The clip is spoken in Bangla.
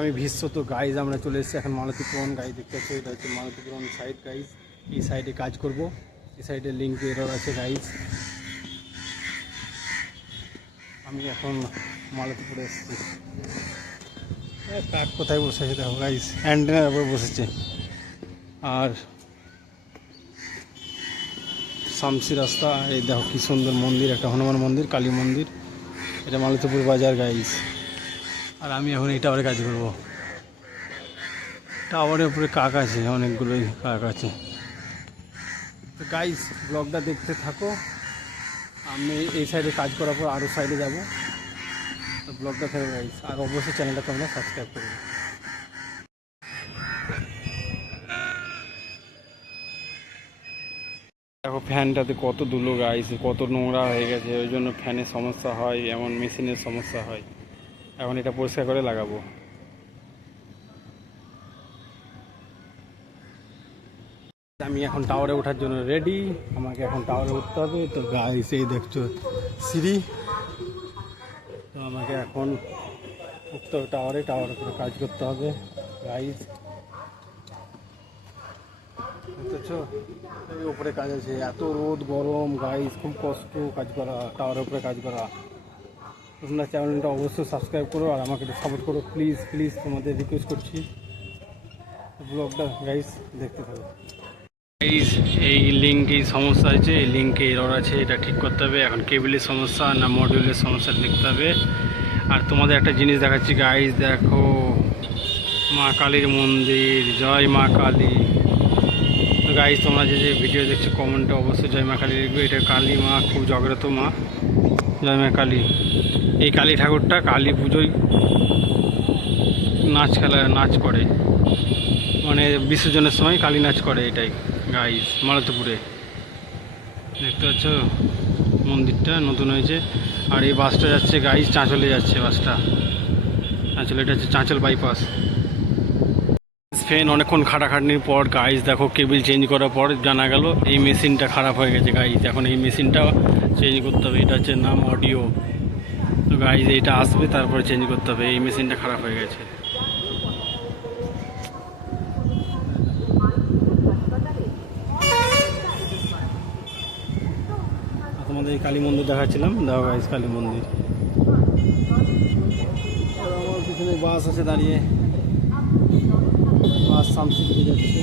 আমি ভীষ্ম তো গাইজ আমরা চলে এসেছি এখন মালতীপুরম গাইজ দেখতে পাচ্ছি। এটা হচ্ছে মালতীপুরম সাইড গাইজ। এই সাইডে কাজ করব, এই সাইডে লিঙ্ক এরর আছে গাইজ। আমি এখন মালতীপুরে এসেছি। কাক কোথায় বসেছে দেখো গাইজ, অ্যান্টেনার উপরে বসেছে। আর শামসি রাস্তা, এই দেখো কি সুন্দর মন্দির, একটা হনুমান মন্দির, কালী মন্দির। এটা মালতীপুর বাজার গাইজ। আর আমি এখন এই টাওয়ারে কাজ করবো। টাওয়ারের উপরে কাক আছে, অনেকগুলোই কাক আছে। তো গাইজ ব্লগটা দেখতে থাকো। আমি এই সাইডে কাজ করার পর আরও সাইডে যাব। তো ব্লগটা থাকো গাইজ, আর অবশ্যই চ্যানেলটা তোমরা সাবস্ক্রাইব করবে। দেখো ফ্যানটাতে কত ধুলো গাইজ, কত নোংরা হয়ে গেছে, ওই জন্য ফ্যানের সমস্যা হয়, এমন মেশিনের সমস্যা হয়। এখন এটা পরিষ্কার করে লাগাবো। আমি এখন টাওয়ারে ওঠার জন্য রেডি। আমাকে এখন টাওয়ারে উঠতে হবে। তো গাইস এই দেখছো সিঁড়ি, তো আমাকে এখন উঠতে হবে টাওয়ারে, টাওয়ারের উপরে কাজ করতে হবে গাইস। বুঝতেছো, এই উপরে কাজ আছে, এত রোদ গরম গাইস, খুব কষ্ট কাজ করা, টাওয়ারের উপরে কাজ করা। তোমরা চ্যানেলটা অবশ্যই সাবস্ক্রাইব করো আর আমাকে একটু সাপোর্ট করো প্লিজ প্লিজ, তোমাদের রিকোয়েস্ট করছি। ব্লগটা গাইস দেখতে থাকো। এই লিঙ্কে সমস্যা হয়েছে, এই লিঙ্কে এরর আছে, এটা ঠিক করতে হবে। এখন কেবিলের সমস্যা না মডিউলের সমস্যা দেখতে হবে। আর তোমাদের একটা জিনিস দেখাচ্ছি গাইজ, দেখো মা কালীর মন্দির, জয় মা কালী। তো গাইজ তোমরা যে ভিডিও দেখছো কমেন্টে অবশ্যই জয় মা কালী লিখবে। এটা কালী মা, খুব জাগ্রত মা, জয় মা কালী। এই কালী ঠাকুরটা কালী পুজোয় নাচ করে, মানে বিসর্জনের সময় কালী নাচ করে। এটাই গাইজ মালতীপুরে দেখতে পাচ্ছ, মন্দিরটা নতুন হয়েছে। আর এই বাসটা যাচ্ছে গাইজ চাঁচলে যাচ্ছে, বাসটা চাঁচল, এটা হচ্ছে চাঁচল বাইপাস। ফ্যান অনেকক্ষণ খাটাখাটনির পর গাইজ দেখো কেবিল চেঞ্জ করার পর জানা গেল এই মেশিনটা খারাপ হয়ে গেছে গাইজ। এখন এই মেশিনটা চেঞ্জ করতে হবে। এটা হচ্ছে নাম অডিও। তো গাইজ এটা আসবে, তারপরে চেঞ্জ করতে হবে। এই মেশিনটা খারাপ হয়ে গেছে। তোমাদের এই কালী মন্দির দেখাচ্ছিলাম, দেখো গাইজ কালী মন্দির। আমার পিছনে বাস আছে দাঁড়িয়ে, বাস শামসি দিকে যাচ্ছে।